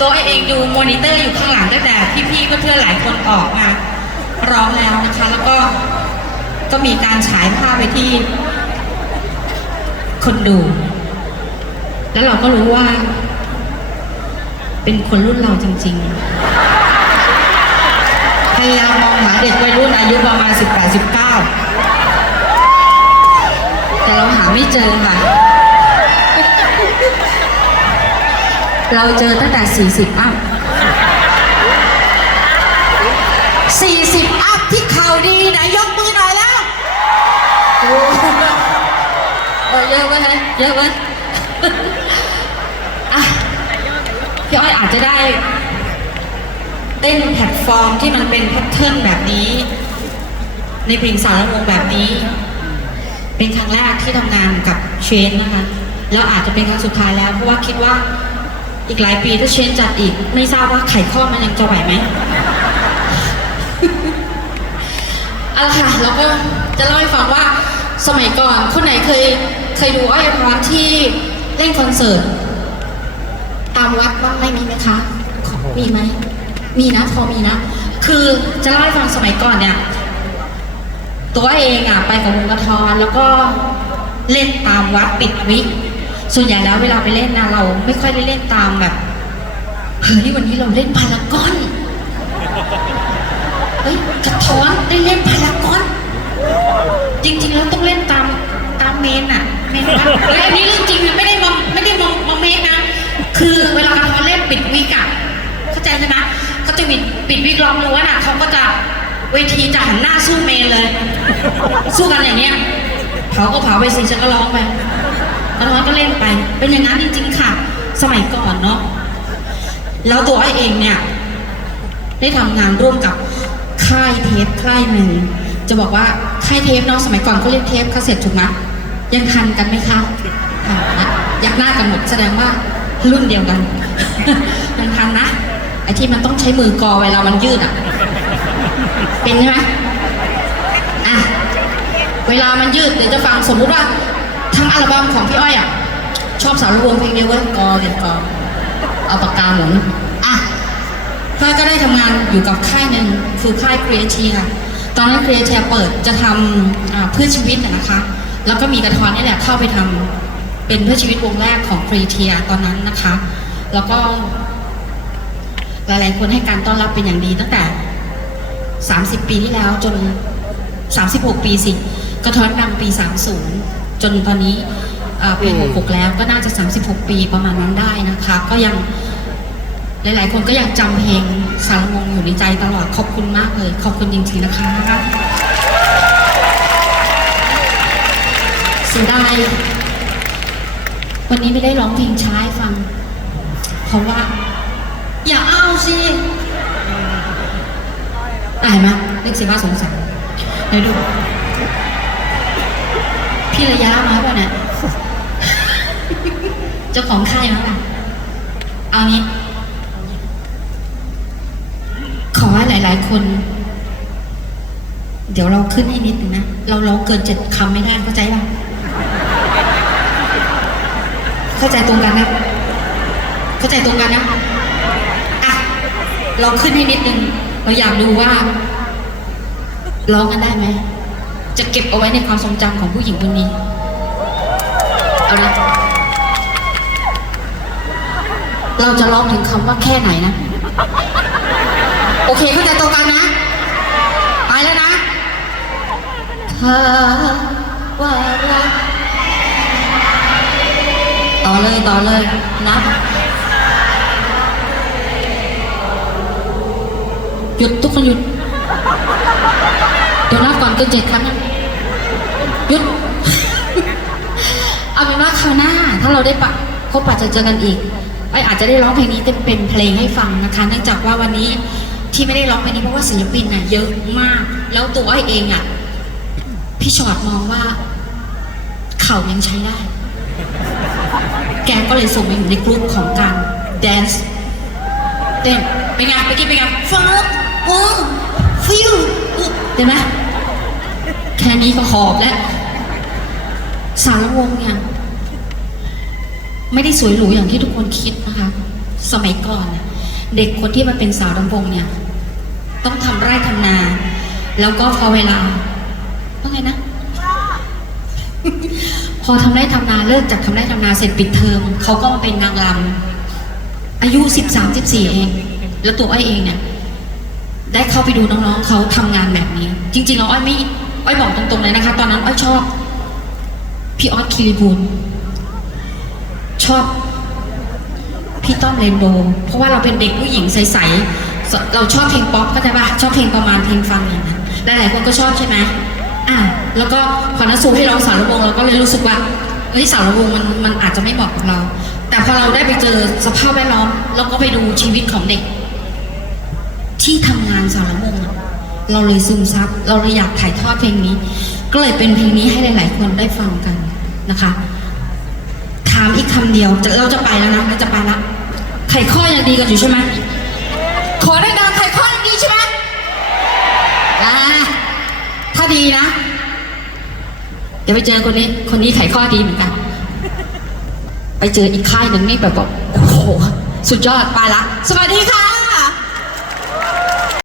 ตัวเองดูมอนิเตอร์อยู่ข้างหลังตั้งแต่พี่ๆเพื่อนๆหลายคนออกมาร้องแล้วนะคะ แล้วก็ก็มีการฉายภาพไปที่คนดู แล้วเราก็รู้ว่า เป็นคนรุ่นเราจริงๆพยายามมองหาเด็กวัยรุ่นอายุประมาณ 18 19 แต่เราหาไม่เจอค่ะ เราเจอตั้งแต่ 40 อัพ 40 อัพที่เข่าดีไหนยกมือหน่อยแล้วโอ้โหเออเยอะเว้ยเยอะเว้ยอะพี่อ้อยอาจจะได้ เต้นแพลตฟอร์มที่มันเป็นแพทเทิร์นแบบนี้ ในเพลงสารวงแบบนี้ เป็นครั้งแรกที่ทำงานกับเชนนะคะแล้วอาจจะเป็นครั้งสุดท้ายแล้วเพราะว่าคิดว่า อีกหลายปีถ้าเชนจัดอีก ไม่ทราบว่าไข่ข้อมันยังจะไหวไหมเอาละค่ะแล้วก็จะเล่าให้ฟังว่าสมัยก่อนคนไหนเคยเคยดูอ้อยพรที่เล่นคอนเสิร์ตตามวัดบ้างไหมมีไหมคะ มีไหม มีนะ พอมีนะ คือจะเล่าให้ฟังสมัยก่อนเนี่ย ตัวเองอะไปกับวงกระทอนแล้วก็เล่นตามวัดปิดวิก ส่วนใหญ่แล้วเวลาไปเล่นนะเราไม่ค่อยได้เล่นตามแบบเฮ้ยวันนี้เราเล่นพารากอนเฮ้ยกระท้อนได้เล่นพารากอน จริงๆแล้วต้องเล่นตามตามเมนอะเมนวัดเฮ้ยอันนี้เรื่องจริงนะไม่ได้มองไม่ได้มองมองเมนนะคือเวลากระท้อนเล่นปิดวิกอะเข้าใจใช่ไหมเขาจะปิดปิดวิกล้อมรั้วน่ะเขาก็จะเวทีจะหันหน้าสู้เมนเลย สู้กันอย่างเนี้ยเผาก็เผาไปสิฉันก็ร้องไป กระท้อนก็เล่นไป เป็นอย่างนั้นจริง ๆ ค่ะ สมัยก่อนเนาะ แล้วตัวไอ้เองเนี่ย ได้ทำงานร่วมกับค่ายเทปค่ายหนึ่ง จะบอกว่าค่ายเทปเนาะสมัยก่อนเขาเรียกเทปคาเสเซ็ตถูกไหมยังทันกันไหมคะอ่ายักหน้ากันหมดแสดงว่ารุ่นเดียวกัน ยังทันนะ ไอ้ที่มันต้องใช้มือกอเวลามันยืดอะ เป็นใช่ไหมอะ เวลามันยืดเดี๋ยวจะฟังสมมุติว่า ทั้งอัลบั้มของพี่อ้อยอะชอบสาวรวงเพลงเดียวเว้ยกอเรียนกอเอาปากกาหมุนอะก็ก็ได้ทำงานอยู่กับค่ายหนึ่งคือค่ายครีเอทีค่ะ ตอนนั้นครีเอทีเปิดจะทำอ่าเพื่อชีวิตนะคะ แล้วก็มีกระทอนนี่แหละเข้าไปทำเป็นเพื่อชีวิตวงแรกของครีเอทีตอนนั้นนะคะ แล้วก็หลายๆคนให้การต้อนรับเป็นอย่างดีตั้งแต่ 30 ปีที่แล้วจน 36 ปีสิ กระท้อนนำปี 30 จนตอนนี้เอ่อปี66แล้วก็น่าจะ 36 ปีประมาณนั้นได้นะคะ ก็ยังหลาย ๆ คนก็ยังจำเพลงสารวงอยู่ในใจตลอดขอบคุณมากเลย ขอบคุณจริง ๆ นะคะเสียดายวันนี้ไม่ได้ร้องเพลงช้าฟัง เพราะว่า อย่าเอาสิอายไหมนึกสิว่าสงสารเดี๋ยวดู พี่ระยะมาป่ะเนี่ยเจ้าของค่ายมาป่ะเอางี้ ขอให้หลาย ๆ คน เดี๋ยวเราขึ้นให้นิดนึงนะ เราร้องเกินเจ็ดคำไม่ได้เข้าใจป่ะเข้าใจตรงกันนะ เข้าใจตรงกันนะอะเราขึ้นให้นิดนึง เราอยากดูว่าร้องกันได้ไหม จะเก็บเอาไว้ในความทรงจำของผู้หญิงคนนี้ เอาละเราจะร้องถึงคำว่าแค่ไหนนะ โอเคเข้าใจตรงกันนะ ไปแล้วนะเธอว่ารักต่อเลยต่อเลยนับหยุดทุกคนหยุด เดี๋ยวนับก่อนเกินเจ็ดครั้งหยุด เอาเป็นว่าคราวหน้า ถ้าเราได้ปะพบปะเจอเจอกันอีกไออาจจะได้ร้องเพลงนี้เป็นเป็นเพลงให้ฟังนะคะ เนื่องจากว่าวันนี้ที่ไม่ได้ร้องเพลงนี้เพราะว่าศิลปินน่ะเยอะมาก แล้วตัวไอเองอะพี่ชอดมองว่า เข่ายังใช้ได้ แกก็เลยส่งมาอยู่ในกลุ่มของการแดนซ์เต้นเป็นไงเมื่อกี้เป็นไงฟังโอ้ฟิวเห็นไหม นี้ก็หอบแล้วสารวงเนี่ย ไม่ได้สวยหรูอย่างที่ทุกคนคิดนะคะ สมัยก่อนน่ะเด็กคนที่มาเป็นสาวดำวงเนี่ย ต้องทำไร่ทำนา แล้วก็พอเวลาว่าไงนะพอทำไร่ทำนาเลิกจากทำไร่ทำนาเสร็จปิดเทอมเขาก็มาเป็นนางรำอายุสิบสามสิบสี่เอง แล้วตัวอ้อยเองเนี่ย ได้เข้าไปดูน้องๆเขาทำงานแบบนี้ จริงๆแล้วอ้อยไม่ อ้อยบอกตรงๆเลยนะคะ ตอนนั้นอ้อยชอบ พี่ออสคิริบูลชอบ พี่ต้อมเรนโบว์เพราะว่าเราเป็นเด็กผู้หญิงใสๆเราชอบเพลงป๊อปเข้าใจปะชอบเพลงประมาณเพลงฟังอย่างนั้นหลายๆคนก็ชอบใช่ไหมอะแล้วก็พอนัสูให้ร้องสารวงเราก็เลยรู้สึกว่าเฮ้ยสารวงมันมันอาจจะไม่เหมาะกับเรา แต่พอเราได้ไปเจอสภาพแวดล้อมแล้วก็ไปดูชีวิตของเด็ก ที่ทำงานสารวงอะ เราเลยซึมซับ เราเลยอยากถ่ายทอดเพลงนี้ ก็เลยเป็นเพลงนี้ให้หลาย ๆ คนได้ฟังกันนะคะ ถามอีกคำเดียวเราจะไปแล้วนะเราจะไปละไข่ข้อยังดีกันอยู่ใช่ไหมขอได้ดังไข่ข้อยังดีใช่ไหมถ้าดีนะเดี๋ยวไปเจอคนนี้คนนี้ไข่ข้อดีเหมือนกัน ไปเจออีกค่ายหนึ่งนี่แบบว่าโอ้โหสุดยอดไปละ สวัสดีค่ะ